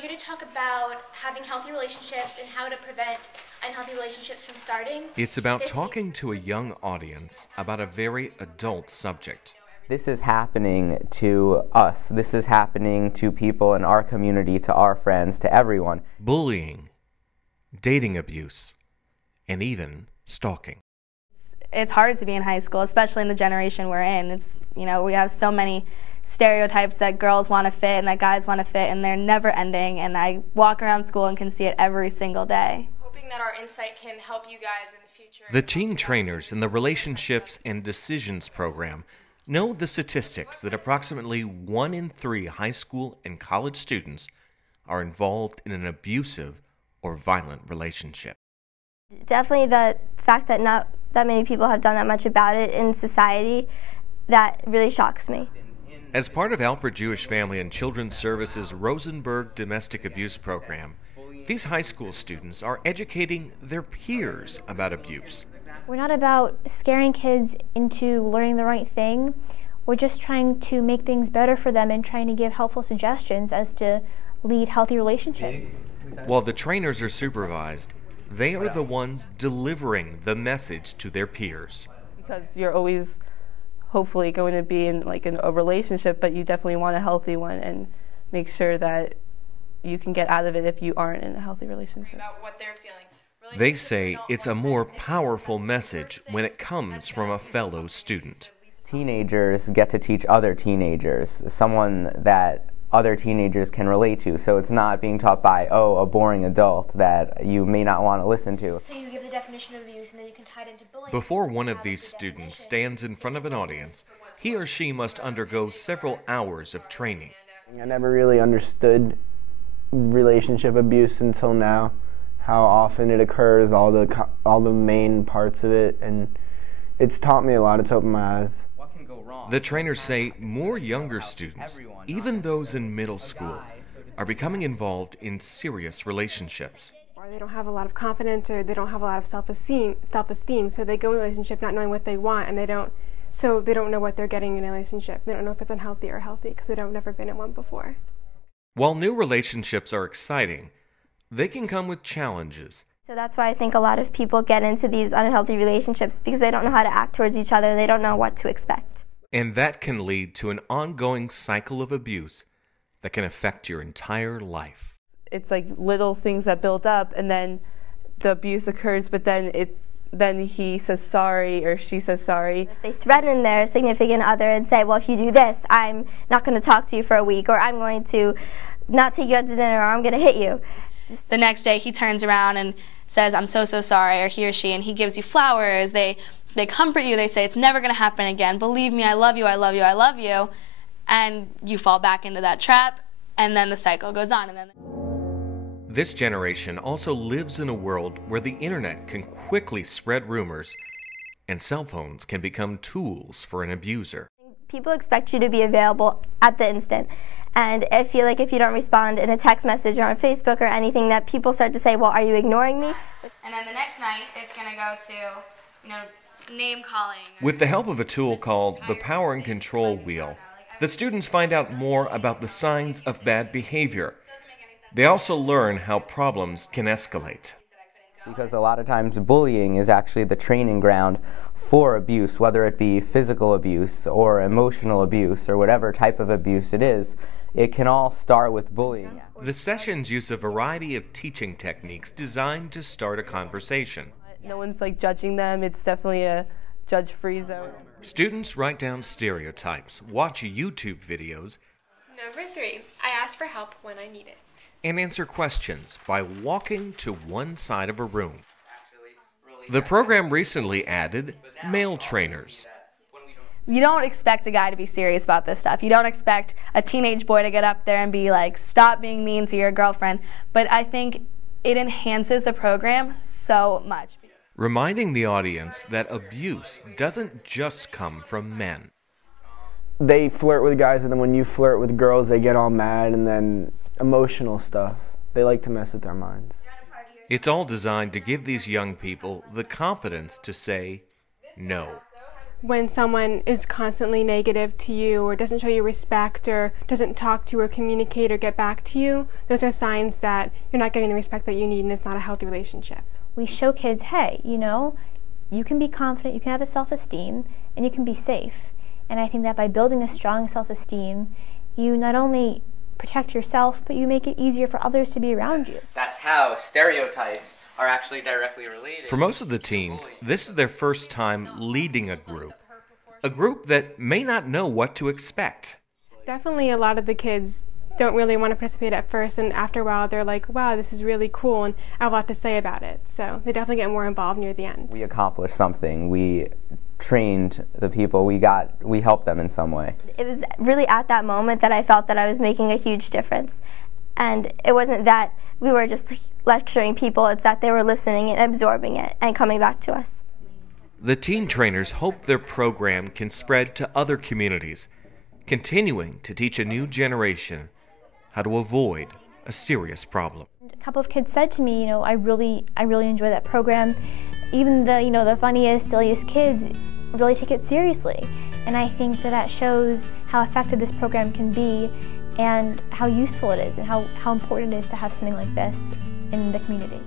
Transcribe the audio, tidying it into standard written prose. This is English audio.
here to talk about having healthy relationships and how to prevent unhealthy relationships from starting. It's about talking to a young audience about a very adult subject. This is happening to us. This is happening to people in our community, to our friends, to everyone. Bullying, dating abuse, and even stalking. It's hard to be in high school, especially in the generation we're in. We have so many stereotypes that girls want to fit and that guys want to fit, and they're never ending, and I walk around school and can see it every single day. Hoping that our insight can help you guys in the future. The teen trainers in the Relationships and Decisions program know the statistics that approximately 1 in 3 high school and college students are involved in an abusive or violent relationship. Definitely the fact that not that many people have done that much about it in society, that really shocks me. As part of Alpert Jewish Family and Children's Services' Rosenberg Domestic Abuse Program, these high school students are educating their peers about abuse. We're not about scaring kids into learning the right thing. We're just trying to make things better for them and trying to give helpful suggestions as to lead healthy relationships. While the trainers are supervised, they are the ones delivering the message to their peers. Because you're always hopefully going to be in a relationship, but you definitely want a healthy one, and make sure that you can get out of it if you aren't in a healthy relationship. About what they're feeling. They say it's a more powerful message when it comes from a fellow student. Teenagers get to teach other teenagers, someone that other teenagers can relate to, so it's not being taught by, a boring adult that you may not want to listen to. So you give the definition of abuse and then you can tie it into bullying. Before one of these students stands in front of an audience, he or she must undergo several hours of training. I never really understood relationship abuse until now, how often it occurs, all the main parts of it, and it's taught me a lot. It's opened my eyes. The trainers say more younger students, even those in middle school, are becoming involved in serious relationships. Or they don't have a lot of confidence, or they don't have a lot of self-esteem, so they go in a relationship not knowing what they want, and they don't know what they're getting in a relationship. They don't know if it's unhealthy or healthy because they've never been in one before. While new relationships are exciting, they can come with challenges. So that's why I think a lot of people get into these unhealthy relationships, because they don't know how to act towards each other. They don't know what to expect. And that can lead to an ongoing cycle of abuse that can affect your entire life. It's like little things that build up, and then the abuse occurs, but then he says sorry or she sasays sorry. If they threaten their significant other and say, well, if you do this, I'm not going to talk to you for a week, or I'm going to not take you out to dinner, or I'm going to hit you. The next day he turns around and says, I'm so sorry, or he or she, and he gives you flowers. They comfort you. They say, it's never going to happen again. Believe me, I love you, I love you, I love you. And you fall back into that trap, and then the cycle goes on. This generation also lives in a world where the internet can quickly spread rumors, and cell phones can become tools for an abuser. People expect you to be available at the instant. And I feel like if you don't respond in a text message or on Facebook or anything, that people start to say, well, are you ignoring me? And then the next night, it's going to go to, name calling. With the help of a tool called the Power and Control Wheel, the students find out more about the signs of bad behavior. They also learn how problems can escalate. Because a lot of times bullying is actually the training ground for abuse, whether it be physical abuse or emotional abuse or whatever type of abuse it is. It can all start with bullying. The sessions use a variety of teaching techniques designed to start a conversation. No one's judging them. It's definitely a judge-free zone. Students write down stereotypes, watch YouTube videos, Number 3, I ask for help when I need it. And answer questions by walking to one side of a room. The program recently added male trainers. You don't expect a guy to be serious about this stuff. You don't expect a teenage boy to get up there and be like, stop being mean to your girlfriend. But I think it enhances the program so much. Reminding the audience that abuse doesn't just come from men. They flirt with guys, and then when you flirt with girls, they get all mad, and then emotional stuff. They like to mess with their minds. It's all designed to give these young people the confidence to say no. when someone is constantly negative to you or doesn't show you respect or doesn't talk to you or communicate or get back to you, those are signs that you're not getting the respect that you need and it's not a healthy relationship. We show kids, hey, you can be confident, you can have a self-esteem, and you can be safe. And I think that by building a strong self-esteem, you not only protect yourself, but you make it easier for others to be around you. That's how stereotypes are actually directly related. For most of the teens, this is their first time leading a group that may not know what to expect. Definitely a lot of the kids don't really want to participate at first, and after a while they're like, wow, this is really cool and I have a lot to say about it. So they definitely get more involved near the end. We accomplished something. We trained the people. We helped them in some way. It was really at that moment that I felt that I was making a huge difference. And it wasn't that we were just lecturing people, it's that they were listening and absorbing it and coming back to us. The teen trainers hope their program can spread to other communities, continuing to teach a new generation how to avoid a serious problem. A couple of kids said to me, I really enjoy that program. Even the funniest, silliest kids really take it seriously. And I think that shows how effective this program can be and how useful it is and how important it is to have something like this in the community.